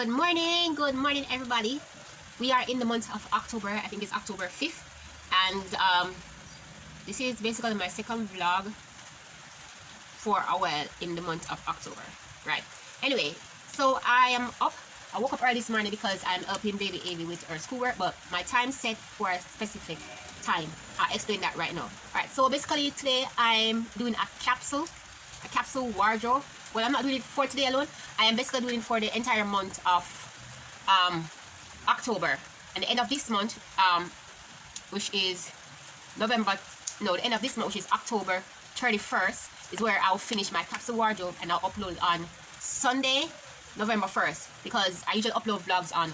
Good morning, everybody. We are in the month of October. I think it's October 5th, and this is basically my second vlog for a while in the month of October. Right. Anyway, so I am up. I woke up early this morning because I'm helping baby Avy with her schoolwork, but my time set for a specific time. I'll explain that right now. Alright, so basically today I'm doing a capsule wardrobe. Well, I'm not doing it for today alone. I am basically doing it for the entire month of October. And the end of this month, which is the end of this month, which is October 31st, is where I'll finish my capsule wardrobe and I'll upload on Sunday, November 1st, because I usually upload vlogs on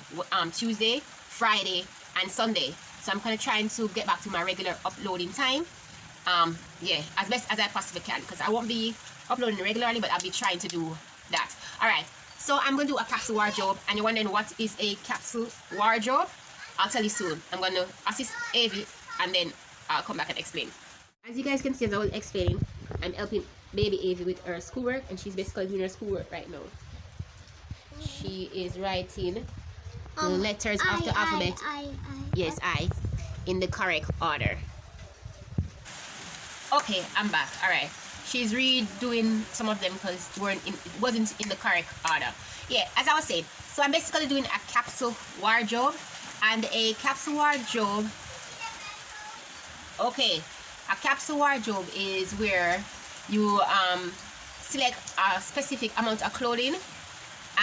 Tuesday, Friday, and Sunday. So I'm kind of trying to get back to my regular uploading time. Yeah, as best as I possibly can, because I won't be uploading regularly, but I'll be trying to do that. Alright, so I'm going to do a capsule wardrobe, and you're wondering what is a capsule wardrobe? I'll tell you soon. I'm going to assist Avy, and then I'll come back and explain. As you guys can see, as I was explaining, I'm helping baby Avy with her schoolwork, and she's basically doing her schoolwork right now. She is writing the letters of the alphabet. Yes, I, in the correct order. Okay, I'm back. Alright. She's redoing some of them because it wasn't in the correct order. Yeah, as I was saying, so I'm basically doing a capsule wardrobe. And a capsule wardrobe, okay, a capsule wardrobe is where you select a specific amount of clothing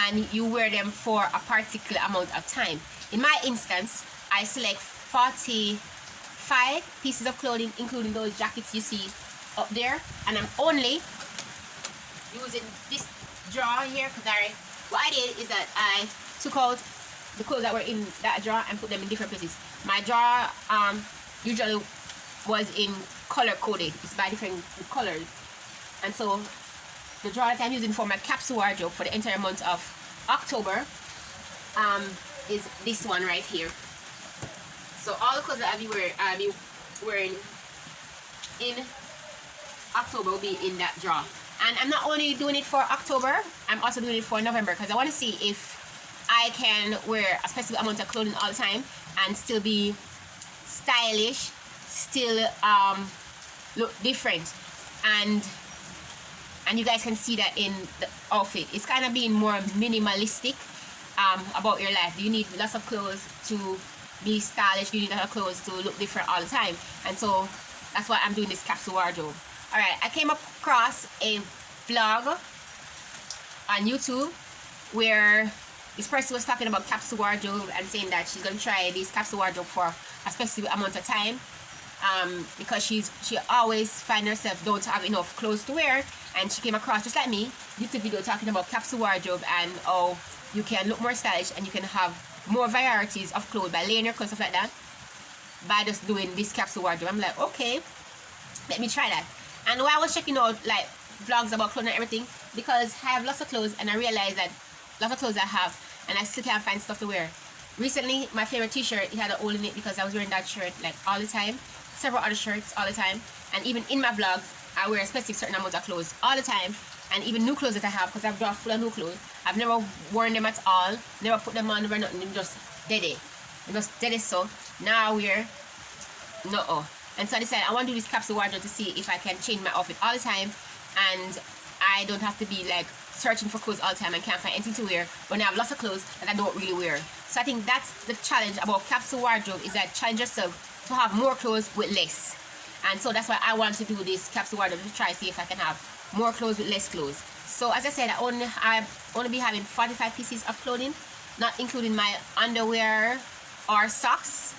and you wear them for a particular amount of time. In my instance, I select 45 pieces of clothing, including those jackets you see up there, and I'm only using this drawer here because what I did is that I took out the clothes that were in that drawer and put them in different places. My drawer usually was in color coded. It's by different colors, and so the drawer that I'm using for my capsule wardrobe for the entire month of October is this one right here. So all the clothes that I'll be wearing in October will be in that drawer. And I'm not only doing it for October, I'm also doing it for November, because I want to see if I can wear a specific amount of clothing all the time and still be stylish, still look different, and you guys can see that in the outfit. It's kind of being more minimalistic about your life. Do you need lots of clothes to be stylish? Do you need lots of clothes to look different all the time? And so that's why I'm doing this capsule wardrobe. Alright, I came across a vlog on YouTube where this person was talking about capsule wardrobe and saying that she's going to try this capsule wardrobe for a specific amount of time, because she always finds herself don't have enough clothes to wear, and she came across, just like me, YouTube video talking about capsule wardrobe and how you can look more stylish and you can have more varieties of clothes by layering your clothes, stuff like that, by just doing this capsule wardrobe. I'm like, okay, let me try that. And while I was checking out like vlogs about clothes and everything, because I have lots of clothes and I realized that lots of clothes I have and I still can't find stuff to wear. Recently, my favorite t-shirt, it had a hole in it because I was wearing that shirt like all the time, several other shirts all the time, and even in my vlogs I wear a specific certain amount of clothes all the time, and even new clothes that I have, because I've got full of new clothes, I've never worn them at all, never put them on, never nothing, them just dead it. Them just dead it. So now I wear no. And so I decided I want to do this capsule wardrobe to see if I can change my outfit all the time, and I don't have to be like searching for clothes all the time and can't find anything to wear when I have lots of clothes that I don't really wear. So I think that's the challenge about capsule wardrobe, is that challenge yourself to have more clothes with less. And so that's why I want to do this capsule wardrobe, to try to see if I can have more clothes with less clothes. So as I said, I only be having 45 pieces of clothing, not including my underwear or socks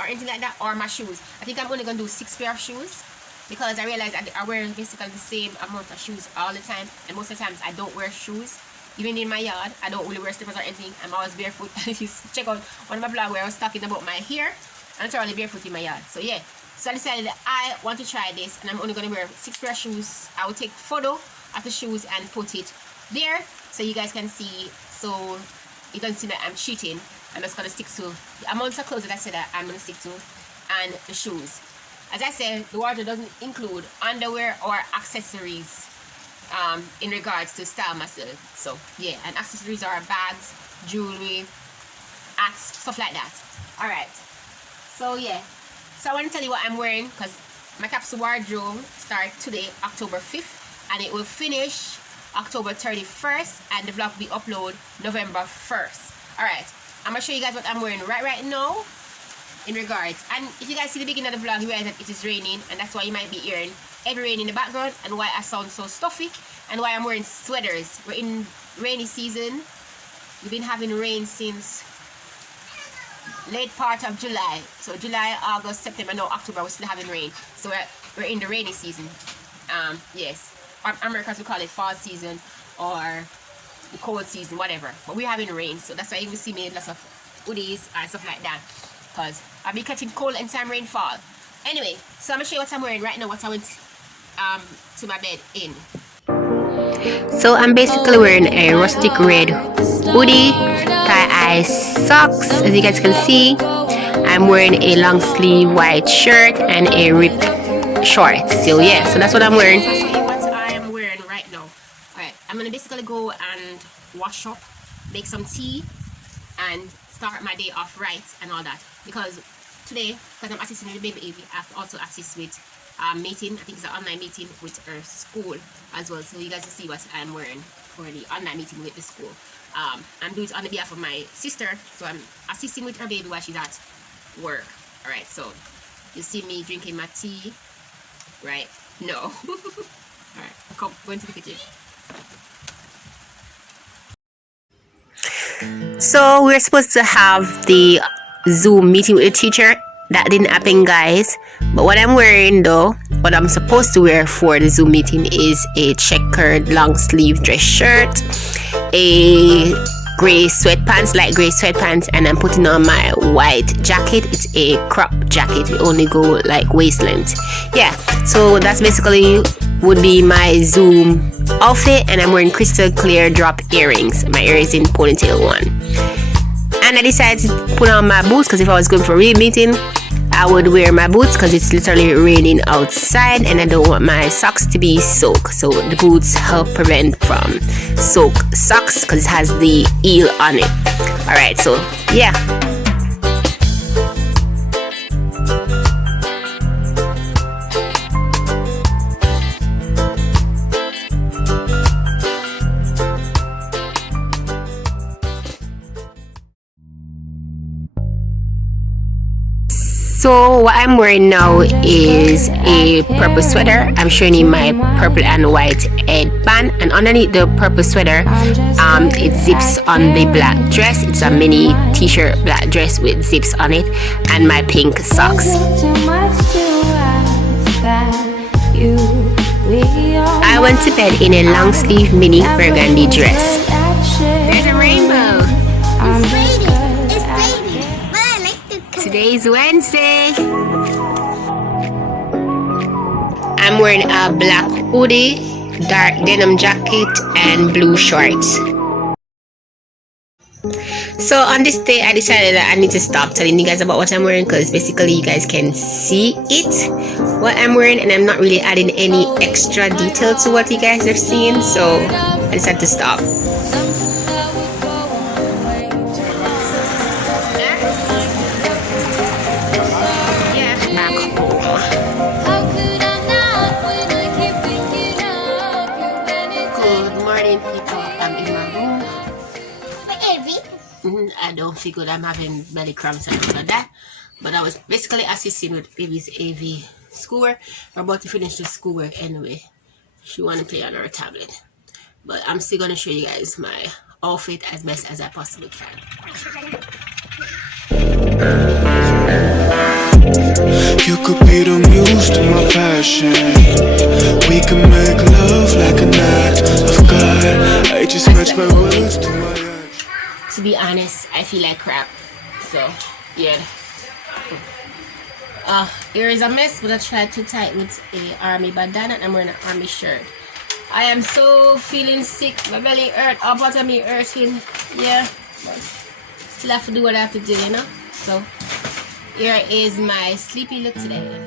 or anything like that, or my shoes. I think I'm only going to do 6 pairs of shoes, because I realize I wear basically the same amount of shoes all the time, and most of the times I don't wear shoes. Even in my yard, I don't really wear slippers or anything. I'm always barefoot. If you check out one of my vlogs where I was talking about my hair, I'm totally barefoot in my yard. So yeah, so I decided that I want to try this, and I'm only going to wear 6 pairs of shoes. I will take photo of the shoes and put it there so you guys can see, so you don't see that I'm cheating. I'm just going to stick to the amount of clothes that I said that I'm going to stick to, and the shoes. As I said, the wardrobe doesn't include underwear or accessories. in regards to style myself. So yeah, and accessories are bags, jewelry, hats, stuff like that. Alright, so yeah, so I want to tell you what I'm wearing, because my capsule wardrobe starts today, October 5th, and it will finish October 31st, and the vlog will be uploaded November 1st. Alright, I'm going to show you guys what I'm wearing right now in regards. And if you guys see the beginning of the vlog, you realize that it is raining, and that's why you might be hearing heavy rain in the background, and why I sound so stuffy, and why I'm wearing sweaters. We're in rainy season. We've been having rain since late part of July. So July, August, September, no, October, we're still having rain. So we're in the rainy season. Yes, Americans will call it fall season or the cold season, whatever. But we're having rain, so that's why you will see me in lots of hoodies and stuff like that, because I'll be catching cold anytime rainfall. Anyway, so I'm gonna show you what I'm wearing right now, what I went to my bed in. So I'm basically wearing a rustic red hoodie, tie-eye socks, as you guys can see. I'm wearing a long sleeve white shirt and a ripped short. So yeah, so that's what I'm wearing. So I'll show you what I am wearing right now. Alright, I'm gonna basically go and wash up, make some tea, and start my day off right and all that. Because today, because I'm assisting with the baby Evie, I have to also assist with meeting. I think it's an online meeting with her school as well. So you guys will see what I'm wearing for the online meeting with the school. I'm doing it on the behalf of my sister, so I'm assisting with her baby while she's at work. Alright, so you see me drinking my tea, right? No. Alright, come, go into the kitchen. So we're supposed to have the Zoom meeting with the teacher. That didn't happen, guys. But what I'm wearing though, what I'm supposed to wear for the Zoom meeting, is a checkered long sleeve dress shirt, a gray sweatpants, light gray sweatpants, and I'm putting on my white jacket. It's a crop jacket. It only go like waist length. Yeah, so that's basically would be my Zoom outfit, and I'm wearing crystal clear drop earrings. My earrings in ponytail one. And I decided to put on my boots, because if I was going for a real meeting, I would wear my boots, because it's literally raining outside and I don't want my socks to be soaked. So the boots help prevent from soak socks, because it has the heel on it. Alright, so yeah. So what I'm wearing now is a purple sweater. I'm showing you my purple and white headband, and underneath the purple sweater, it zips on the black dress. It's a mini t-shirt black dress with zips on it, and my pink socks. I went to bed in a long sleeve mini burgundy dress. There's a rainbow. Today's Wednesday. I'm wearing a black hoodie, dark denim jacket, and blue shorts. So on this day, I decided that I need to stop telling you guys about what I'm wearing, because basically you guys can see it, what I'm wearing, and I'm not really adding any extra detail to what you guys are seeing. So I decided to stop. I don't feel good. I'm having belly cramps and all of that. But I was basically assisting with baby's AV schoolwork. We're about to finish the schoolwork anyway. She want to play on her tablet. But I'm still going to show you guys my outfit as best as I possibly can. You could be the muse to my passion. We can make love like an act of God. I just match my words to my actions. To be honest, I feel like crap. So, yeah. Here is a mess, but I tried to tie it with a army bandana, and I'm wearing an army shirt. I am so feeling sick. My belly hurt. All part of me hurting. Yeah. But still have to do what I have to do, you know? So, here is my sleepy look today.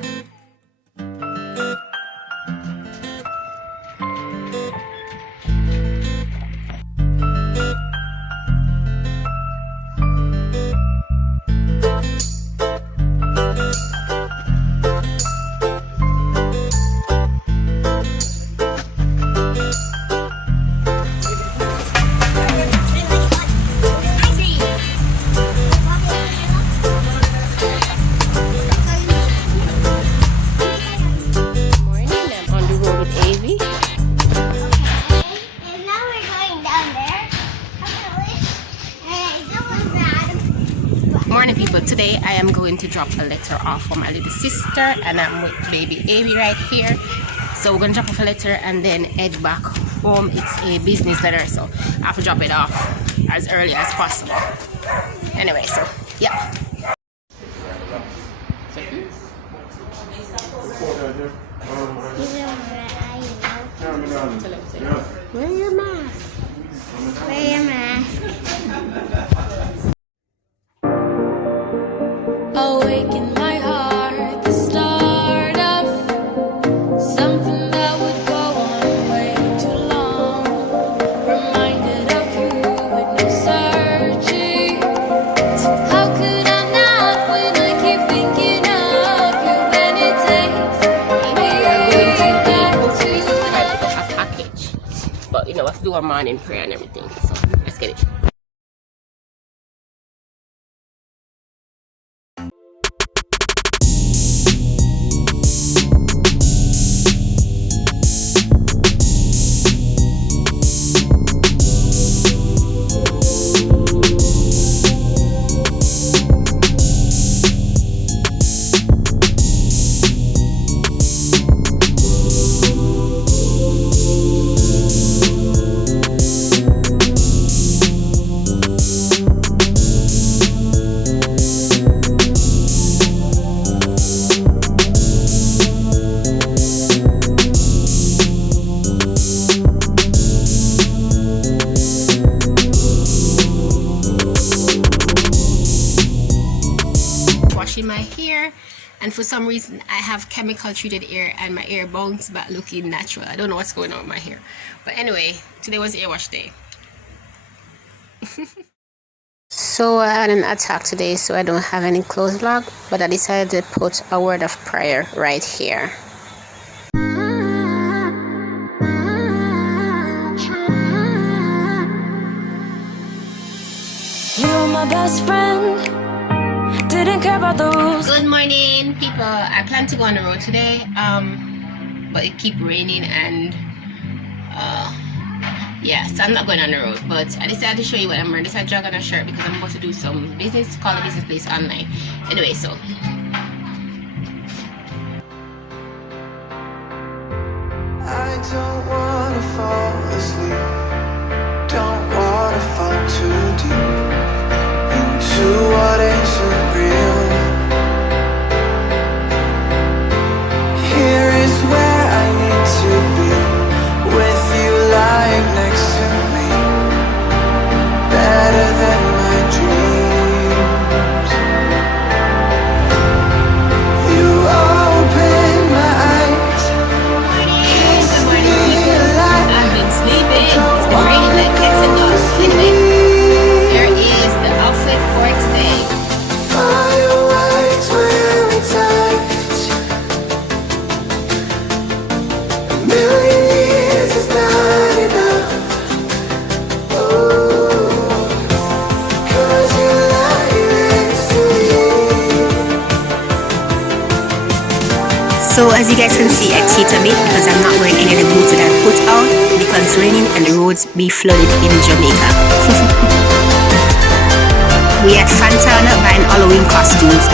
morning, people. Today I am going to drop a letter off for my little sister, and I'm with baby Abby right here. So we're gonna drop off a letter and then head back home. It's a business letter, so I have to drop it off as early as possible. Anyway, so yeah. Wear your mask. Wear your mask. Awaken my heart, the start of something that would go on way too long. Reminded of you with no searching. How could I not when I keep thinking of you? And it takes me back to A package, but you know, let's do our morning prayer and everything. So let's get it. Washing my hair, and for some reason I have chemical treated hair and my hair bounced back looking natural. I don't know what's going on with my hair, but anyway, today was hair wash day. So I had an attack today, so I don't have any clothes vlog, but I decided to put a word of prayer right here. you're my best friend. Didn't care about the rules. Good morning, people. I plan to go on the road today, but it keep raining and yeah, so I'm not going on the road. But I decided to show you what I'm wearing. This is a jog and a shirt because I'm about to do some business, call a business place online. Anyway, so I don't wanna fall asleep. Don't wanna fall too deep into what isn't real. Here is where I need to be, with you lying next to me, better than my dreams. You open my eyes, kiss me like I've been sleeping. It's been raining like cats and dogs. Anyway, there is the outfit for today. fireworks when we touch. A million years is not enough. Ooh, 'cause you lie next to me. So as you guys can see, I cheat a bit because I'm not wearing any of the boots that I put out because it's raining and the roads be flooded in Jamaica. We at Fantana buying Halloween costumes.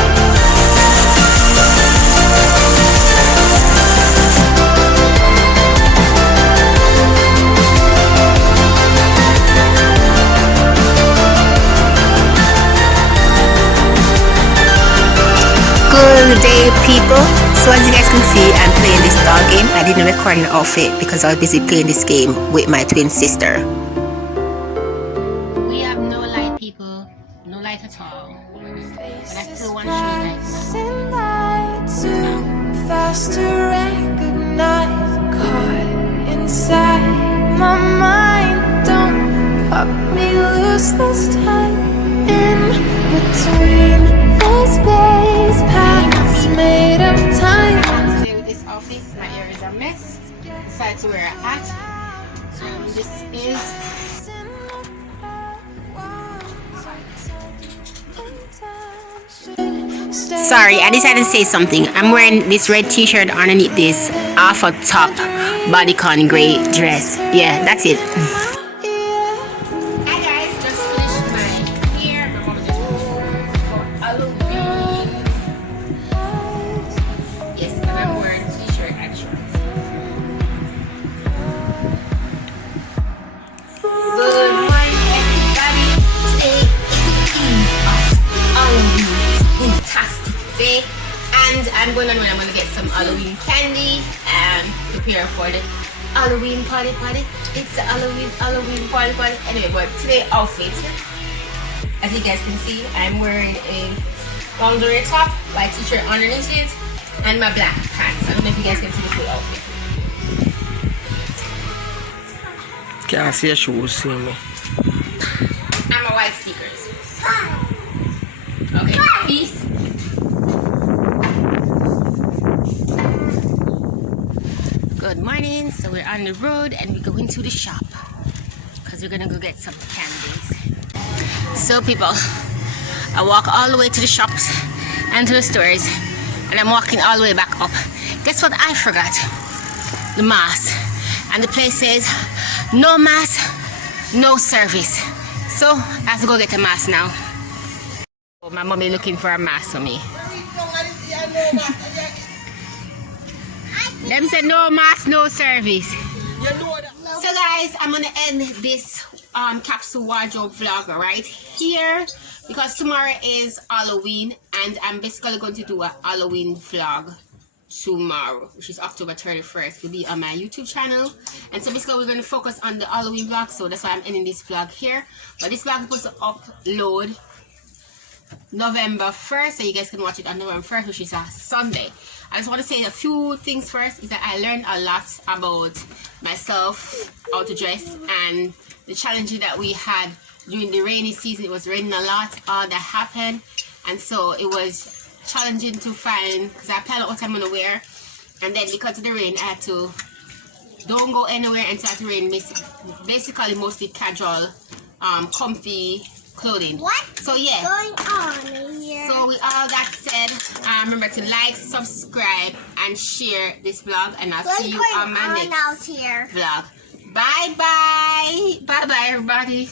Good day, people. So as you guys can see, I'm playing this doll game. I didn't record an outfit because I was busy playing this game with my twin sister. We have no light, people. No light at all. But I still want to show you guys. Too fast to recognize, caught inside my mind. Don't pop me loose this time. In between the space paths made of time. Today with this outfit, my hair is a mess. Decided to wear a hat. This is sorry, I decided to say something. I'm wearing this red t-shirt underneath this half a top bodycon gray dress. Yeah, that's it. Hi guys, just finished my hair. My mom just going on when I'm gonna get some Halloween candy and prepare for the Halloween party. It's the Halloween party. Anyway, but today outfit, as you guys can see, I'm wearing a boundary top, white t-shirt underneath it, and my black pants. I don't know if you guys can see the full outfit. Can't see your shoes, see me. And my white sneakers. Okay, peace. Good morning. So we're on the road and we're going to the shop because we're gonna go get some candies. So people, I walk all the way to the shops and to the stores, and I'm walking all the way back up. Guess what I forgot? The mask. And the place says no mask, no service. So I have to go get a mask now. Oh, my mommy looking for a mask for me. Them said no mask, no service. So guys, I'm gonna end this capsule wardrobe vlog right here because tomorrow is Halloween and I'm basically going to do a Halloween vlog tomorrow, which is October 31st. Will be on my YouTube channel, and so basically we're going to focus on the Halloween vlog, so that's why I'm ending this vlog here. But this vlog is supposed to upload November 1st, so you guys can watch it on November 1st, which is a Sunday. I just want to say a few things first, is that I learned a lot about myself, how to dress, and the challenges that we had during the rainy season. It was raining a lot, all that happened, and so it was challenging to find, because I planned out what I'm going to wear, and then because of the rain I had to don't go anywhere and start to rain, basically mostly casual, comfy clothing. What? So yeah. Going on here? So with all that said, remember to like, subscribe, and share this vlog, and I'll see you on my next out here? vlog. Bye bye. Bye bye everybody.